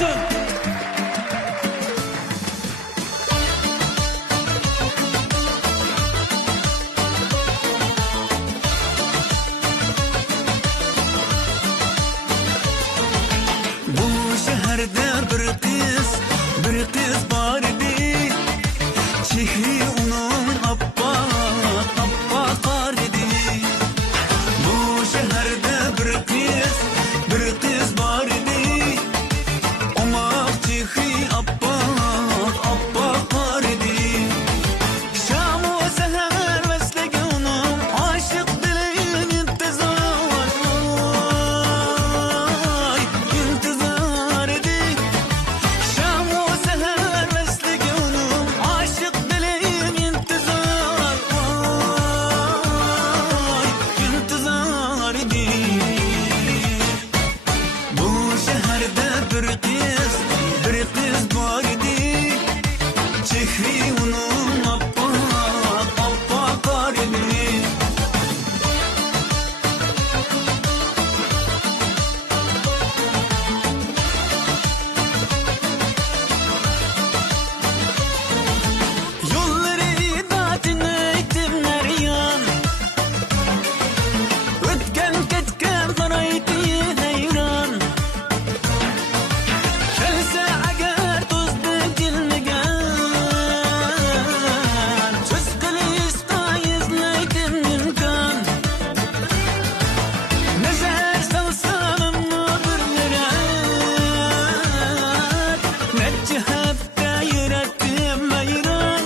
olsun. Bu şehirde bir kız var idi. Çehri onun appak kar idi. Bu şehirde bir kız var idi. Ama çehri appak kar idi. Şam o seher veslege onun aşık dileğin intizar. Ay, intizar idi. Şam o seher veslege onun aşık dileğin intizar. Ay, intizar idi. Bu şehirde bir kız var idi. Çehri onun appak kar idi. Yolları da dinleytimler yan. Ötken ketken paraydı heyran. Gelse eğer tuzlu dilmegen. Söz kılışta izleydim mümkün. Nezer salsam ömürlere. Ne cihette yürettim hayran.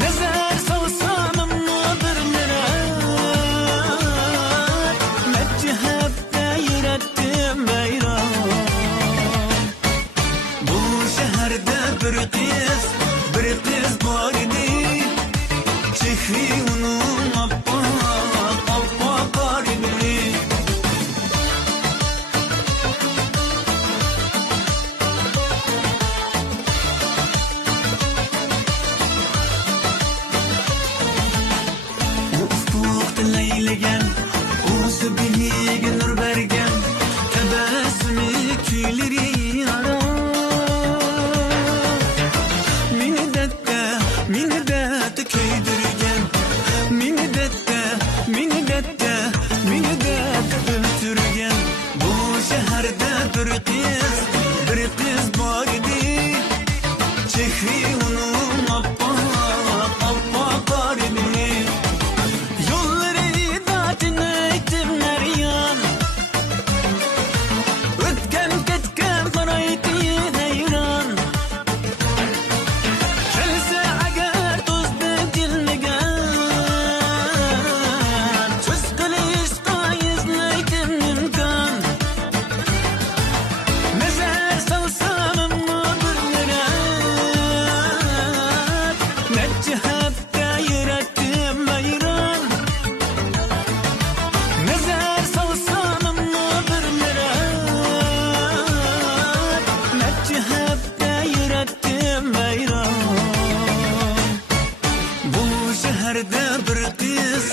Nezer salsam ömürlere. Ne cihette yürettim hayran. Bu şehirde bir kız var idi. Çehri onun appak kar idi. Ufukta leylegen, uzu bihigen nur bergen. Tebessümü tüyleri arar. Minidette köydürgen. Minidette öptürgen. Bu şehirde bir kız var idi. Çehri onun appak kar idi. Yolları da dinleytimler yan. Ötken ketken paraydı heyran. Gelse eğer tuzlu dilmegen. Söz kılışta izleydim mümkün. Nezer salsam ömürlere. Ne cihette yürettim hayran. Nezer salsam ömürlere. Ne cihette yürettim hayran. Bu şehirde bir kız